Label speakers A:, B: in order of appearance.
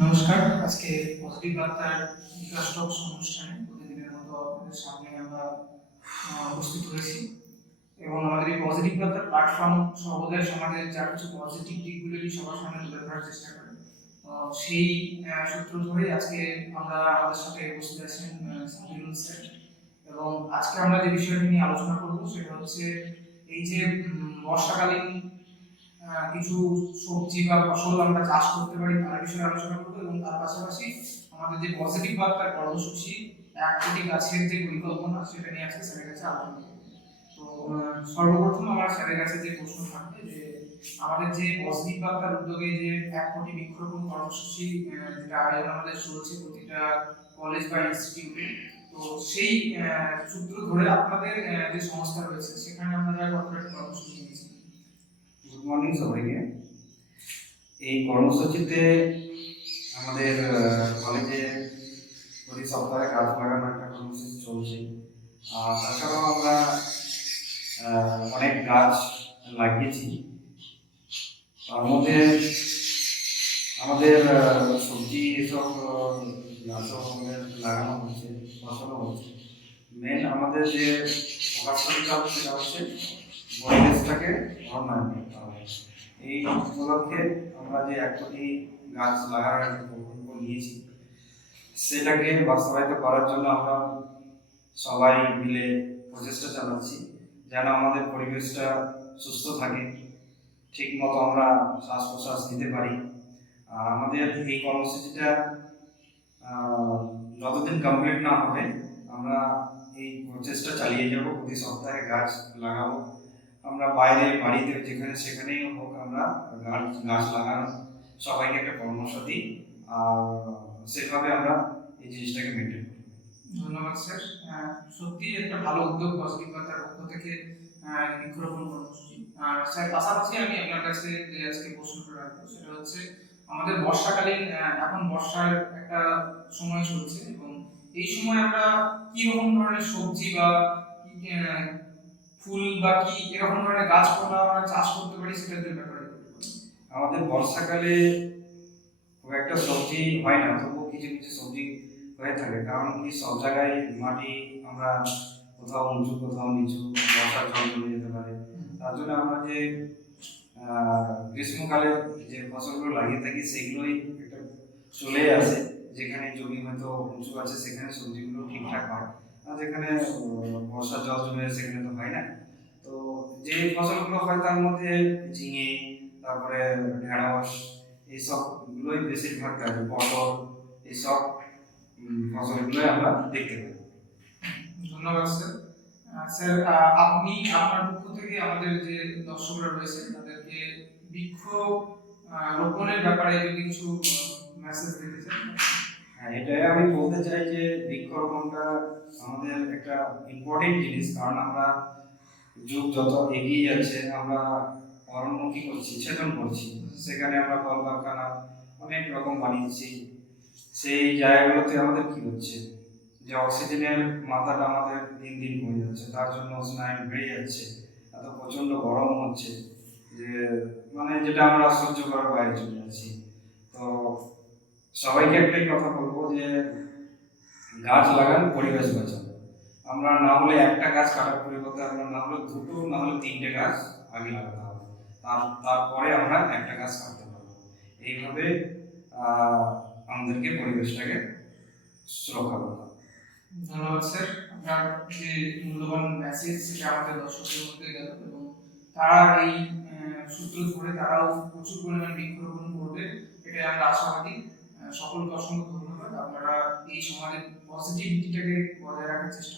A: নমস্কার। আজকে পজিটিভ বার্তার বিকাশ টক্স অনুষ্ঠানে প্রতিদিনের মতো আপনাদের সামনে আমরা উপস্থিত হয়েছি। এবং আমাদের এই পজিটিভ বার্তার প্ল্যাটফর্ম সর্বদাই সমাজের যা কিছু পজিটিভ দিকগুলোই সবার সামনে তুলে ধরার চেষ্টা করে সেই সূত্র ধরে আজকে আমরা আমাদের সাথে উপস্থিত আছেন সাবিরুল স্যার। এবং আজকে আমরা যে বিষয়টি নিয়ে আলোচনা করব, সেটা হচ্ছে এই যে বর্ষাকালীন কিছু সবজি বা ফসল আমরা চাষ করতে পারি, তার বিষয়ে আলোচনা করব এবং তার পাশাপাশি আমাদের যে পজিটিভ বার্তার কর্মসূচি এক কোটি গাছের যে পরিকল্পনা, সেটা নিয়ে আজকে স্যারের কাছে আলোচনা তো সর্বপ্রথম আমার স্যারের কাছে যে প্রশ্ন থাকবে যে, আমাদের যে পজিটিভ বার্তার উদ্যোগে যে এক কোটি বৃক্ষরোপণ কর্মসূচি যেটা আয়োজন আমাদের চলছে প্রতিটা কলেজ বা ইনস্টিটিউটে তো সেই সূত্র ধরে আপনাদের যে সংস্থা রয়েছে, সেখানে আপনারা কতটা কর্মসূচি
B: গুড মর্নিং সবাইকে। এই কর্মসূচিতে আমাদের কলেজে প্রতি সপ্তাহে গাছ লাগানো একটা কর্মসূচি চলছে। আর তাছাড়াও আমরা অনেক গাছ লাগিয়েছি। তার মধ্যে আমাদের সবজি এসব লাগানো হচ্ছে, ফসলও হচ্ছে। মেন আমাদের যে ফোকাসটা সেটা হচ্ছে হবে। এই উপলক্ষে আমরা যে এক কোটি গাছ লাগানোর নিয়েছি, সেটাকে বাস্তবায়িত করার জন্য আমরা সবাই মিলে প্রচেষ্টা চালাচ্ছি যেন আমাদের পরিবেশটা সুস্থ থাকে ঠিক মতো আমরা শ্বাস প্রশ্বাস নিতে পারি। আর আমাদের এই কর্মসূচিটা যতদিন কমপ্লিট না হবে, আমরা এই প্রচেষ্টা চালিয়ে যাব, প্রতি সপ্তাহে গাছ লাগাবো। আমরা বাইরে বাড়িতে যেখানে সেখানেই হোক আমরা গাছ গাছ লাগানো সবাইকে একটা পরামর্শ দিই আর সেভাবে আমরা এই জিনিসটাকে মেনটেন করি।
A: ধন্যবাদ স্যার। আহ, সত্যি একটা ভালো উদ্যোগ পজিটিভ বার্তার পক্ষ থেকে আহ, বৃক্ষরোপণ কর্মসূচি আর স্যার পাশাপাশি আমি আপনার কাছে যে আজকে প্রশ্নটা রাখব সেটা হচ্ছে আমাদের বর্ষাকালীন এখন বর্ষার একটা সময় চলছে এবং এই সময় আমরা কি রকম ধরনের সবজি বা ফুল বা কি এরকম ধরনের গাছপালা আমরা চাষ করতে পারি সেটার ব্যাপারে
B: আমাদের বর্ষাকালে খুব একটা সবজি হয় না, তবুও কিছু কিছু সবজি হয়ে থাকে। কারণ কি সব জায়গায় মাটি আমরা কোথাও উঁচু, কোথাও নিচু, বর্ষার জল জমে যেতে পারে। তার জন্য আমরা যে গ্রীষ্মকালে যে ফসলগুলো লাগিয়ে থাকি সেগুলোই একটা চলে আসে। যেখানে জমি হয়তো উঁচু আছে, সেখানে সবজিগুলো ঠিকঠাক হয়। যেখানে বর্ষার জল জমে সেখানে তো হয় না। তো যে ফসলগুলো হয় তার মধ্যে ঝিঙে, তারপরে ঢেঁড়স এইসবগুলোই বেশিরভাগ থাকে পটল এইসব ফসলগুলোই আমরা দেখতে পাই।
A: ধন্যবাদ, স্যার। স্যার আপনি আপনার পক্ষ থেকে আমাদের যে দর্শকরা রয়েছে, তাদেরকে বৃক্ষ রোপণের ব্যাপারে যদি কিছু মেসেজ দিতে চান।
B: হ্যাঁ এটাই আমি বলতে চাই যে বৃক্ষরোপণটা আমাদের একটা ইম্পর্টেন্ট জিনিস, কারণ আমরা যুগ যত এগিয়ে যাচ্ছে, আমরা অরণ্য কি করছি, ছেদন করছি। সেখানে আমরা কলকারখানা অনেক রকম বানিয়েছি। সেই জায়গাগুলোতে আমাদের কি হচ্ছে? যে অক্সিজেনের মাত্রাটা আমাদের দিন দিন কমে যাচ্ছে, তার জন্য স্নায়ু বেড়ে যাচ্ছে, এত প্রচণ্ড গরম হচ্ছে যে মানে যেটা আমরা সহ্য করার বাইরে চলে যাচ্ছি। তো সবাইকে একটাই কথা বলব যে, গাছ লাগান, পরিবেশ বাঁচান। আমরা না হলে একটা গাছ কাটার পরিবর্তে আমরা না হলে দুটো, না হলে তিনটে গাছ আগে লাগাতে হবে। তার, তারপরে আমরা একটা গাছ কাটতে পারব। এইভাবে আমাদেরকে পরিবেশটাকে সুরক্ষা করতে
A: ধন্যবাদ, স্যার। আপনার যে মূল্যবান মেসেজ সেটা আমাদের দর্শকদের মধ্যে গেল এবং তারা এই সূত্র ধরে তারাও প্রচুর পরিমাণে বৃক্ষরোপণ করবে, এটাই আমরা আশাবাদী। সকলকে অসংখ্য ধন্যবাদ। আপনারা এই সমাজের পজিটিভিটিটাকে বজায় রাখার চেষ্টা